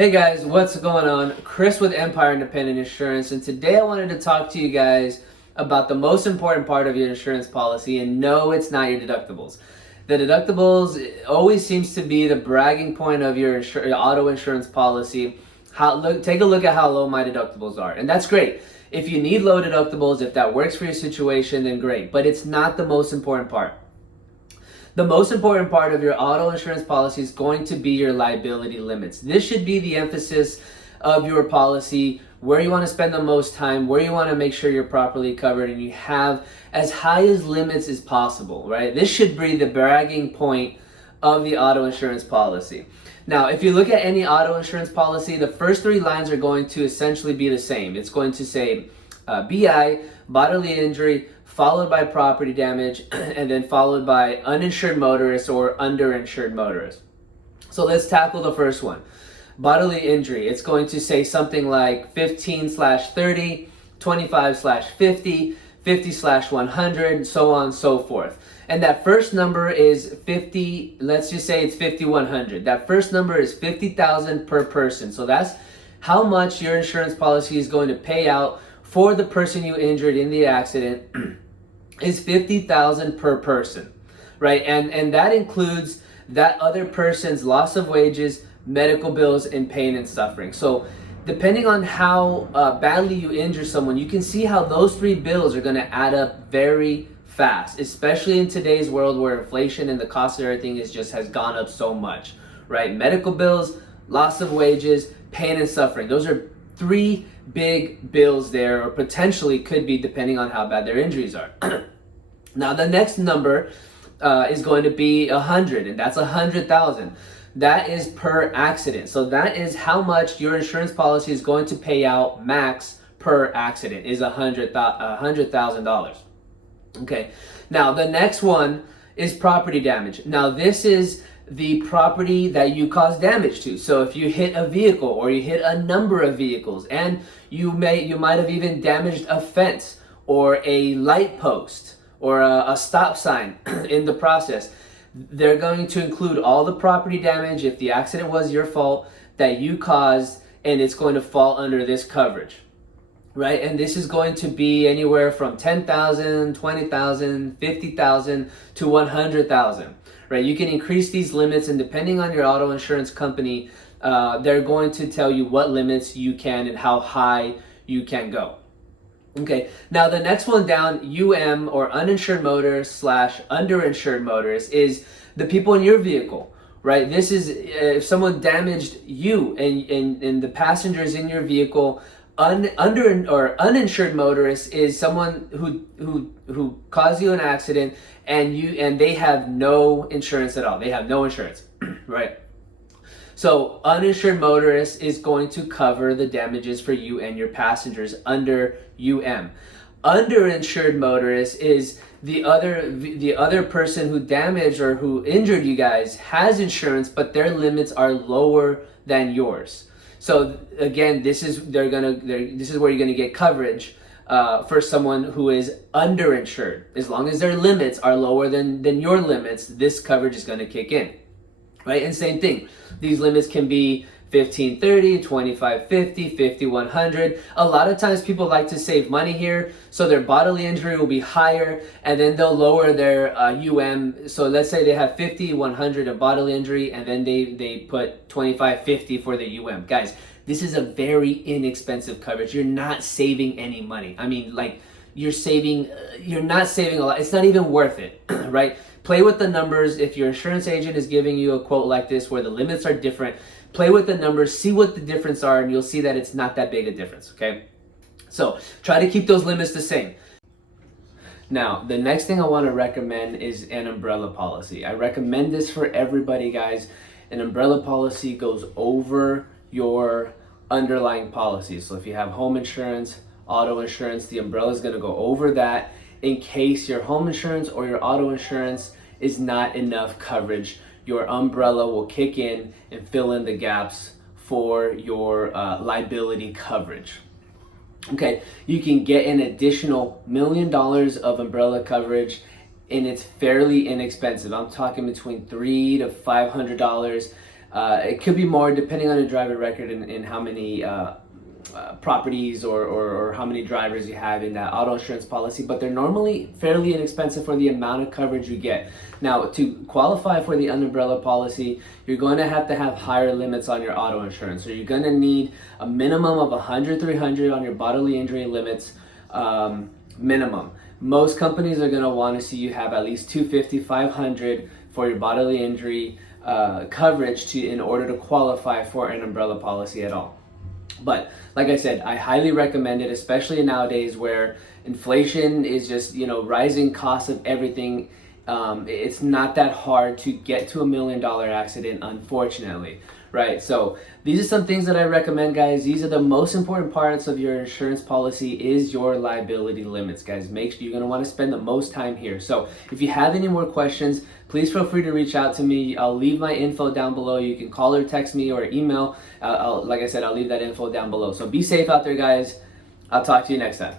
Hey guys, what's going on? Chris with Empire Independent Insurance, and today I wanted to talk to you guys about the most important part of your insurance policy. And no, it's not your deductibles. The deductibles always seems to be the bragging point of your auto insurance policy. Take a look at how low my deductibles are, and that's great. If you need low deductibles, if that works for your situation, then great. But it's not the most important part. The most important part of your auto insurance policy is going to be your liability limits. This should be the emphasis of your policy, where you want to spend the most time, where you want to make sure you're properly covered and you have as high as limits as possible, right? This should be the bragging point of the auto insurance policy. Now, if you look at any auto insurance policy, the first three lines are going to essentially be the same. It's going to say BI, bodily injury, followed by property damage, and then followed by uninsured motorist or underinsured motorist. So let's tackle the first one. Bodily injury. It's going to say something like 15/30, 25/50, 50/100, so on and so forth. And that first number is 50, let's just say it's 5,100. That first number is 50,000 per person. So that's how much your insurance policy is going to pay out for the person you injured in the accident is 50,000 per person, right? And that includes that other person's loss of wages, medical bills, and pain and suffering. So depending on how badly you injure someone, you can see how those three bills are going to add up very fast, especially in today's world where inflation and the cost of everything has gone up so much, right? Medical bills, loss of wages, pain and suffering. Those are three big bills there, or potentially could be, depending on how bad their injuries are. Now the next number is going to be 100, and that's 100,000. That is per accident. So that is how much your insurance policy is going to pay out max per accident, is $100,000. Okay. Now the next one is property damage. Now this is the property that you cause damage to. So if you hit a vehicle or you hit a number of vehicles, and you might have even damaged a fence or a light post or a stop sign in the process, they're going to include all the property damage if the accident was your fault that you caused, and it's going to fall under this coverage, right? And this is going to be anywhere from 10,000, 20,000, 50,000 to 100,000. Right, you can increase these limits, and depending on your auto insurance company, they're going to tell you what limits you can and how high you can go. Okay, now the next one down, UM or uninsured motorist / underinsured motorist, is the people in your vehicle, right? This is if someone damaged you and the passengers in your vehicle. Uninsured motorist is someone who caused you an accident and they have no insurance at all. They have no insurance, right? So uninsured motorist is going to cover the damages for you and your passengers under UM. Underinsured motorist is the other person who damaged or who injured you guys has insurance, but their limits are lower than yours. So again, this is where you're gonna get coverage for someone who is underinsured. As long as their limits are lower than your limits, this coverage is gonna kick in, right? And same thing, these limits can be 15/30, 25/50, 50/100. A lot of times people like to save money here, so their bodily injury will be higher, and then they'll lower their UM. So let's say they have 50/100 of bodily injury, and then they put 25/50 for the UM. Guys, this is a very inexpensive coverage. You're not saving any money. I mean, like, you're not saving a lot. It's not even worth it, right? Play with the numbers. If your insurance agent is giving you a quote like this where the limits are different, play with the numbers, see what the difference are, and you'll see that it's not that big a difference, okay? So try to keep those limits the same. Now, the next thing I want to recommend is an umbrella policy. I recommend this for everybody, guys. An umbrella policy goes over your underlying policies. So if you have home insurance, auto insurance, the umbrella is going to go over that in case your home insurance or your auto insurance is not enough coverage. Your umbrella will kick in and fill in the gaps for your liability coverage. Okay, you can get an additional $1 million of umbrella coverage and it's fairly inexpensive. I'm talking between $300 to $500. It could be more depending on your driver record and how many properties or how many drivers you have in that auto insurance policy, but they're normally fairly inexpensive for the amount of coverage you get. Now, to qualify for the umbrella policy, you're going to have higher limits on your auto insurance. So you're going to need a minimum of 100, 300 on your bodily injury limits, minimum. Most companies are going to want to see you have at least 250, 500 for your bodily injury coverage in order to qualify for an umbrella policy at all. But like I said, I highly recommend it, especially nowadays where inflation is just, rising costs of everything. It's not that hard to get to $1 million accident, unfortunately, right? So these are some things that I recommend, guys. These are the most important parts of your insurance policy is your liability limits, guys. Make sure you're going to want to spend the most time here. So if you have any more questions, please feel free to reach out to me. I'll leave my info down below. You can call or text me or email. Like I said, I'll leave that info down below. So be safe out there, guys. I'll talk to you next time.